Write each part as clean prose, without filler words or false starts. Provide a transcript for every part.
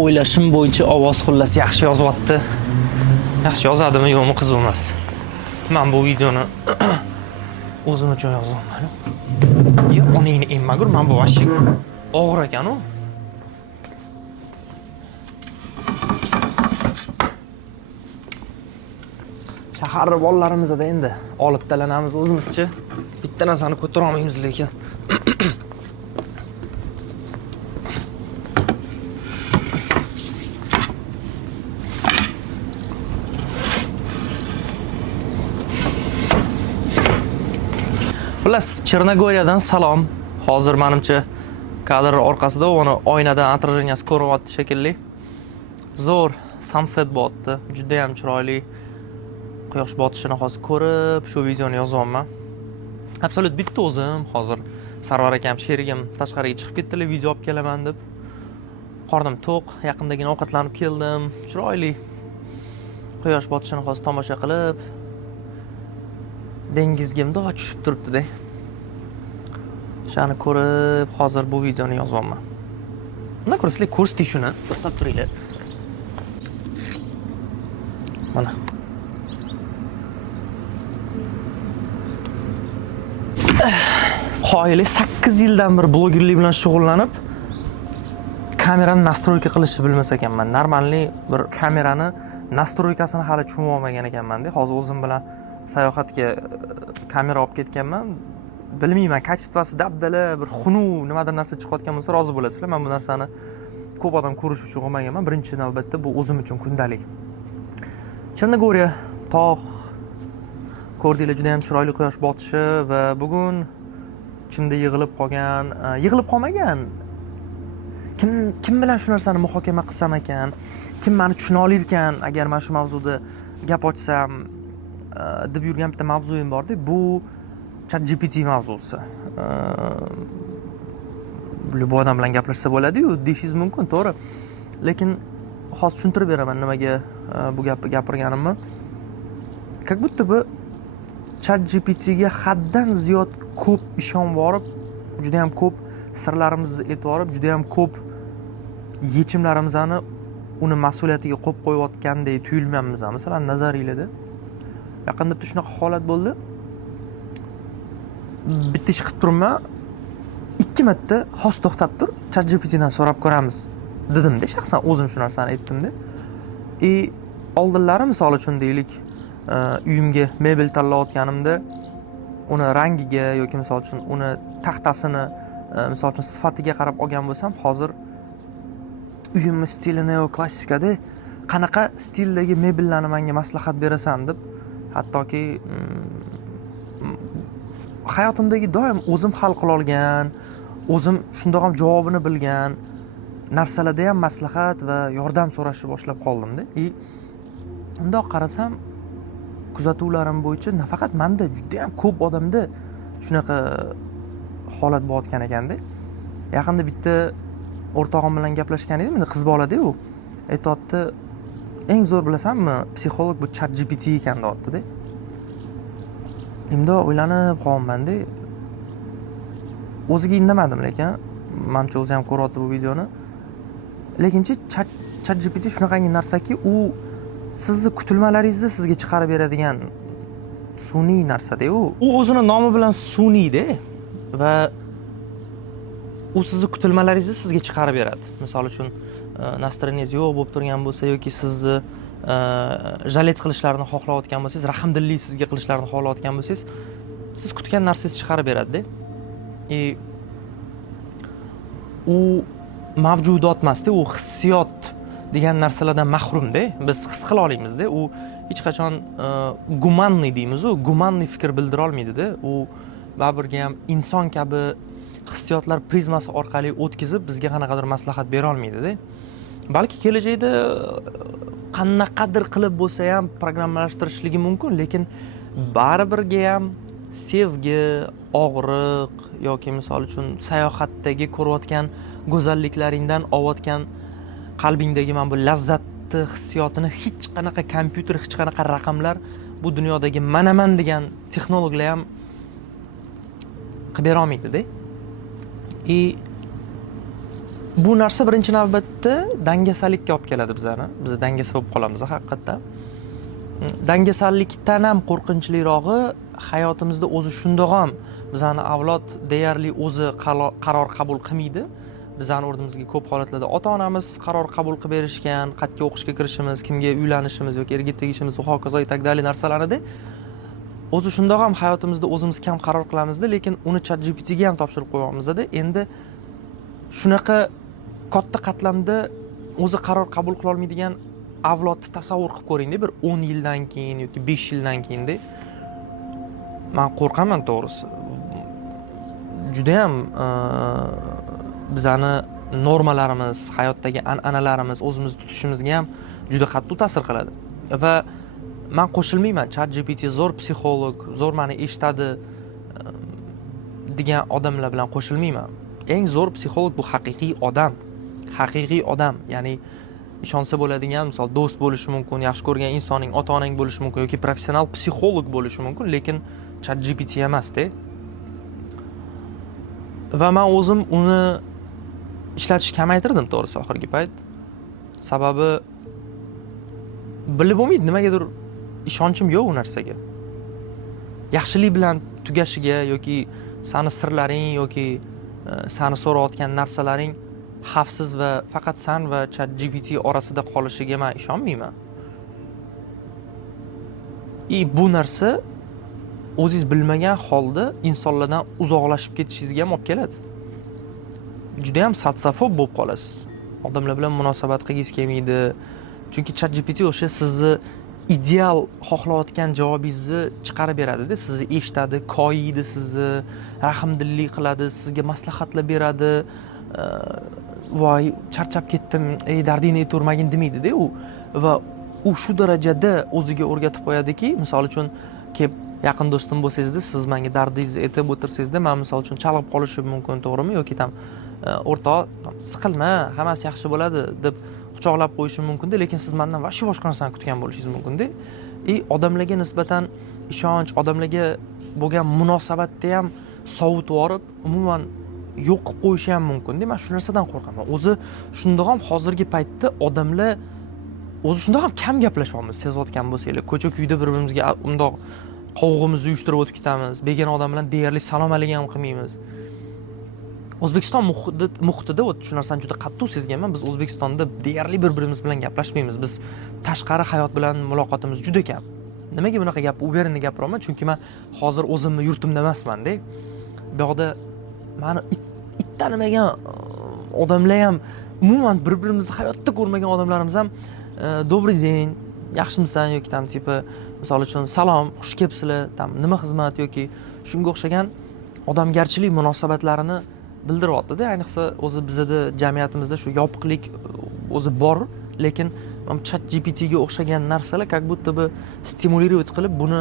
o'ylashim bo'yicha ovoz xullas yaxshi yozyapti. Yaxshi yozadimi yo'qmi qiziq emas. Men bu videoni o'zim uchun yozyapman. Ya oningni emmagur, men bu vashik og'ir ekan-ku. Shahar bolalarimizda endi olib talanamiz o'zimizcha. Bitta narsani ko'tara olmaymiz lekin. Xullas, Chernogoriyadan salom. Hozir menimcha kadr orqasida uni oynadan отраженияsi ko'rinyapti shekilli. Zo'r sunset bo'tdi. Juda ham chiroyli. Quyosh botishini hozir ko'rib, shu videoni yozyapman. Absolut bitta o'zim hozir Sarvar akam, sherigim tashqariga chiqib ketdilar, video olib kelaman deb. Qornim to'q, yaqindagina ovqatlanib keldim. Chiroyli quyosh botishini hozir tomosha qilib, dengizga mundoq tushib turibdi-da. Shuni ko'rib, hozir bu videoni yozyapman. Bundan ko'ra sizlar ko'rsatdik shuni, to'xtab turinglar. Mana. Qoyili 8 yildan bir blogerlik bilan shug'ullanib, kamerani nastroyka qilishni bilmas ekanman. Normalniy bir kamerani nastroykasini hali tushunib olmagan ekanman-da. Hozir o'zim bilan sayohatga kamera olib ketganman. Bilmayman, kачествоsi dabdala, bir xunuk nimadir narsa chiqayotgan bo'lsa rozi bo'lasizlar. Men bu narsani ko'p odam ko'rish uchun olmaganman. Birinchi navbatda bu o'zim uchun kundalik. Chernogoriya tog' ko'rdinglar, juda ham chiroyli quyosh botishi va bugun ichimda yig'ilib qolmagan. Kim bilan shu narsani muhokama qilsam ekan, kim meni tushuna olar ekan agar men shu mavzuda gap ochsam deb yurgan bitta mavzuyim bor-da, bu ChatGPT mavzusi. Bu odam bilan gaplashsa bo'ladi-yu, deyishingiz mumkin, to'g'ri. Lekin hozir tushuntirib beraman nimaga bu gapni gapirganimni. Как будто бы ChatGPTga haddan ziyod ko'p ishonib borib, juda ham ko'p sirlarimizni aytib borib, juda ham ko'p yechimlarimizni uni mas'uliyatiga qo'yib qo'yayotgandek tuyulmayapmiz. Masalan, nazaringlarda yaqinda bitta shunaqa holat bo'ldi. Bitta ish qilib turibman, 2 marta hozir to'xtab tur, ChatGPT dan so'rab ko'ramiz dedim-da, shaxsan o'zim shu narsani aytdim-da. Oldinlari misol uchun deylik, uyimga mebel tanlayotganimda uni rangiga yoki misol uchun uni taxtasini misol uchun sifatiga qarab olgan bo'lsam, hozir uyimni stili neoklassikada qanaqa stildagi mebellarni menga maslahat berasan deb, hattoki hayotimdagi doim o'zim hal qila olgan, o'zim shundoq ham javobini bilgan narsalarda ham maslahat va yordam so'rashni boshlab qoldim-da. Undoq qarasam, kuzatuvlarim bo'yicha nafaqat menda, juda ham ko'p odamda shunaqa holat bo'layotgan ekanda. Yaqinda bitta o'rtog'im bilan gaplashgan edim, endi qiz bolada-yu. Aytayapti, eng zo'r bilasanmi, psixolog bu ChatGPT ekan deyapti-da. Endi o'ylanib qolganman-da. O'ziga indamadim, lekin menimcha o'zi ham ko'ryapti bu videoni. Lekinchi ChatGPT shunaqangi narsaki, u sizni kutilmalaringizni sizga chiqarib beradigan sun'iy narsa-da-yu. U o'zini nomi bilan sun'iy-da va u sizni kutilmalaringizni sizga chiqarib beradi. Misol uchun, nastroyengiz yo'q bo'lib turgan bo'lsa yoki sizni jalets qilishlarini xohlayotgan bo'lsangiz, rahmdillik sizga qilishlarini xohlayotgan bo'lsangiz, siz kutgan narsangizni chiqarib beradi-da. U mavjudot emas-da, u hissiyot degan narsalardan mahrum-da. Biz his qila olamiz-da. U hech qachon gumanniy deymiz-ku, gumanniy fikr bildira olmaydi-da. U baribirga ham inson kabi hissiyotlar prizmasi orqali o'tkazib bizga qanaqadir maslahat bera olmaydi-da. Balki kelajakda qanaqadir qilib bo'lsa ham programmalashtirishligi mumkin, lekin baribirga ham sevgi, og'riq yoki misol uchun sayohatdagi ko'rayotgan go'zalliklaringdan olayotgan qalbingdagi mana bu lazzatni hissiyotini hech qanaqa kompyuter, hech qanaqa raqamlar, bu dunyodagi manaman degan texnologlar ham qilib bera olmaydi-da. bu narsa birinchi navbatda dangasalikka olib keladi bizani. Biz dangasa bo'lib qolamiz haqiqatdan. Dangasallikdan ham qo'rqinchlirog'i hayotimizda o'zi shundoq ham bizani avlod deyarli o'zi qaror qabul qilmaydi. Bizani o'rnimizga ko'p holatlarda ota-onamiz qaror qabul qilib berishgan, qayerga o'qishga kirishimiz, kimga uylanishimiz yoki erga tegishimiz va hokazo itagdali narsalarni o'zi shundoq ham hayotimizda o'zimiz kam qaror qilamizda, lekin uni ChatGPTga ham topshirib qo'yamizda. Endi shunaqa katta qatlamda o'zi qaror qabul qila olmaydigan avlodni tasavvur qilib ko'ringda, bir 10 yildan keyin yoki 5 yildan keyinda. Men qo'rqaman to'g'risi. Juda ham bizani normalarimiz, hayotdagi an'analarimiz, o'zimizni tutishimizga ham juda qattiq ta'sir qiladi. Va men qo'shilmayman, ChatGPT zo'r psixolog, zo'r meni eshitadi degan odamlar bilan qo'shilmayman. Eng zo'r psixolog bu haqiqiy odam. Haqiqiy odam, ya'ni ishonsa bo'ladigan, misol do'st bo'lishi mumkin, yaxshi ko'rgan insoning, ota-onang bo'lishi mumkin yoki professional psixolog bo'lishi mumkin, lekin ChatGPT emas-da. Va men o'zim uni ishlatishni kamaytirdim to'g'risi oxirgi payt. Sababi bilib bo'lmaydi, nimagadir ishonchim yo'q u narsaga. Yaxshilik bilan tugashiga yoki sani sirlaring yoki sani so'rayotgan narsalaring xavfsiz va faqat san va ChatGPT orasida qolishiga men ishonmayman. Bu narsa o'zingiz bilmagan holda insonlardan uzoqlashib ketishingizga ham olib keladi. Juda ham satsafob bo'lib qolasiz. Odamlar bilan munosabat qilgingiz kelmaydi. Chunki ChatGPT o'sha sizni ideal xohlayotgan javobingizni chiqarib beradi-da, sizni eshitadi, koyiydi sizni, rahmdillik qiladi, sizga maslahatlar beradi. Voy, charchab ketdim, dardingni aytvermagin demaydi-da u. Va u shu darajada o'ziga o'rgatib qo'yadiki, misol uchun kelib yaqin do'stim bo'lsangiz-da, siz menga dardingizni aytib o'tirsangizda, men misol uchun chalg'ib qolishim mumkin, to'g'rimi? Yoki o'rtoq, siqilma, hammasi yaxshi bo'ladi deb quchoqlab qo'yishim mumkin-da, lekin siz mendan vashki boshqa narsani kutgan bo'lishingiz mumkin-da. Odamlarga nisbatan ishonch, odamlarga bo'lgan munosabatda ham sovutib yorib, umuman yo'q qilib qo'yishi ham mumkin-da. Men shu narsadan qo'rqaman. O'zi shundoq ham hozirgi paytda odamlar o'zi shundoq ham kam gaplashyapmiz, sezayotgan bo'lsanglar. Ko'cha-kuyda bir-birimizga undoq qovug'imizni uyushtirib o'tib ketamiz. Begona odam bilan deyarli salom alaykum ham qilmaymiz. O'zbekiston muhitida shu narsani juda qattiq sezganman. Biz O'zbekistonda deyarli bir-birimiz bilan gaplashmaymiz. Biz tashqari hayot bilan muloqotimiz juda kam. Nimaga bunaqa gap u yerni gapiraman? Chunki men hozir o'zimni yurtimda emasman-da. Bu yoqda meni tanimagan odamlar ham, umuman bir-birimizni hayotda ko'rmagan odamlarimiz ham "Добрый день, yaxshimisan?" yoki tipi misol uchun "Salom, xush kelibsizlar", nima xizmat yoki shunga o'xshagan odamgarchilik munosabatlarini bildiryapti-da. Ayniqsa o'zi bizda jamiyatimizda shu yopiqlik o'zi bor, lekin ChatGPTga o'xshagan narsalar как будто бы stimulировать qilib buni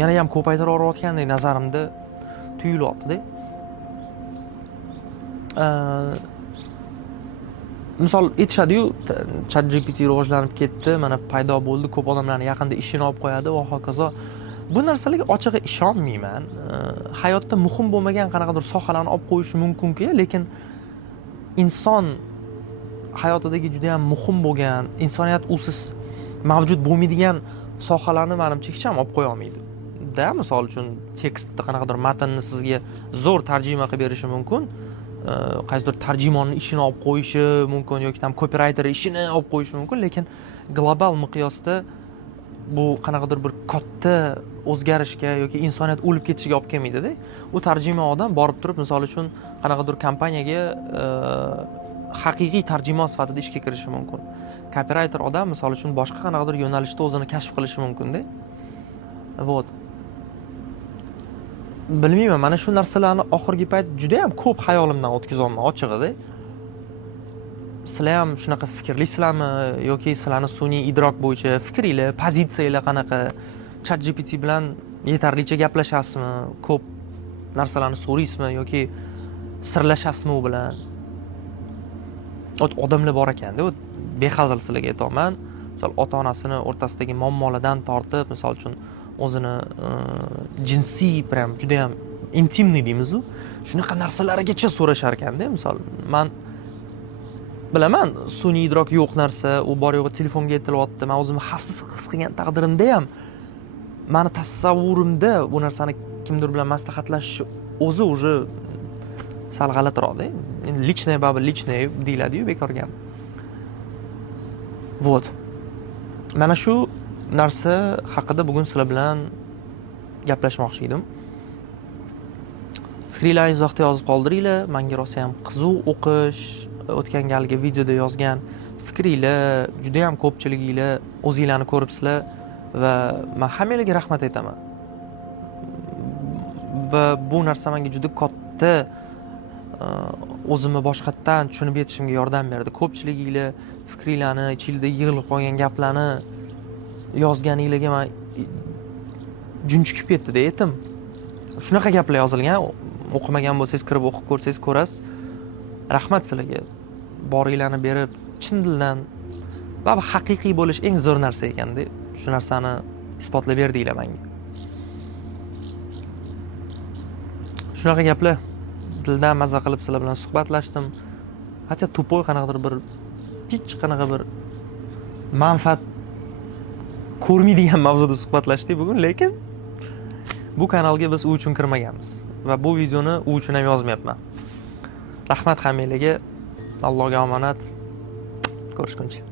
yana ham ko'paytirib yuborayotgandek nazarimda tuyulyapti-da. Misol aytishadi-yu, ChatGPT rivojlanib ketdi, mana paydo bo'ldi, ko'p odamlarning yaqinda ishini olib qo'yadi va hokazo. Bu narsalarga ochig'i ishonmayman. Hayotda muhim bo'lmagan qanaqadir sohalarni olib qo'yishi mumkin-ku, lekin inson hayotidagi juda ham muhim bo'lgan, insoniyat usiz mavjud bo'lmaydigan sohalarni menimcha hech ham olib qo'ya olmaydi. Misol uchun tekstda qanaqadir matnni sizga zo'r tarjima qilib berishi mumkin. Qaysidir tarjimonning ishini olib qo'yishi mumkin yoki copywriter ishini olib qo'yishi mumkin, lekin global miqyosda bu qanaqadir bir katta o'zgarishga yoki insoniyat o'lib ketishiga olib kelmaydi-da. U tarjimon odam borib turib, misol uchun qanaqadir kompaniyaga haqiqiy tarjimon sifatida ishga kirishi mumkin. Copywriter odam misol uchun boshqa qanaqadir yo'nalishda o'zini kashf qilishi mumkin-da. Вот. Bilmayman, mana shu narsalarni oxirgi payt juda ham ko'p xayolimdan o'tkazyapman, ochig'ida. Sizlar ham shunaqa fikrlisizlarmi yoki sizlarning sun'iy idrok bo'yicha fikringlar, pozitsiyalar qanaqa? ChatGPT bilan yetarlicha gaplashasizmi? Ko'p narsalarni so'raysizmi yoki sirlashasizmi u bilan? Odamlar bor ekanda, behazil sizlarga aytaman. Misol ota-onasini o'rtasidagi muammolardan tortib, misol uchun o'zini jinsiy prям juda ham intimniy deymiz-ku, shunaqa narsalargacha so'rashar ekanda. Misol men bilaman, sun'iy idrok yo'q narsa, u bor yo'g'i telefonga aytilyapti. Men o'zimni xavfsiz his qilgan taqdirimda ham meni tasavvurimda bu narsani kimdir bilan maslahatlashish o'zi уже sal g'alatiroqda. Endi lichnoy babi lichnoy deyiladi-yu bekorga. Вот. Mana shu narsa haqida bugun sizlar bilan gaplashmoqchi edim. Fikringizni izohda yozib qoldiringlar. Menga rosa ham qiziq o'qish, o'tgan galgi videoda yozgan fikringlar, juda ham ko'pchiliginglar o'zingizlarni ko'ribsizlar va men hammanglarga rahmat aytaman. Va bu narsa menga juda katta o'zimni boshqatdan tushunib yetishimga yordam berdi. Ko'pchiliginglar fikringlarni, ichingizda yig'ilib qolgan gaplarni yozganinglarga men junjikib ketdi deydim. Shunaqa gaplar yozilgan. O'qimagan bo'lsangiz kirib o'qib ko'rsangiz ko'rasiz. Rahmat sizlarga. Boringlarni berib, chin dildan baribir haqiqiy bo'lish eng zo'r narsa ekan-da. Shu narsani isbotlab berdinglar menga. Shunaqa gaplar dildan maza qilib sizlar bilan suhbatlashdim. Hatto tupoy qanaqadir bir hech qanaqa bir manfaat ko'rmaydigan mavzuda suhbatlashdik bugun, lekin bu kanalga biz u uchun kirmaganmiz va bu videoni u uchun ham yozmayapman. Rahmat hammanglarga. Allohga omonat. Ko'rishguncha.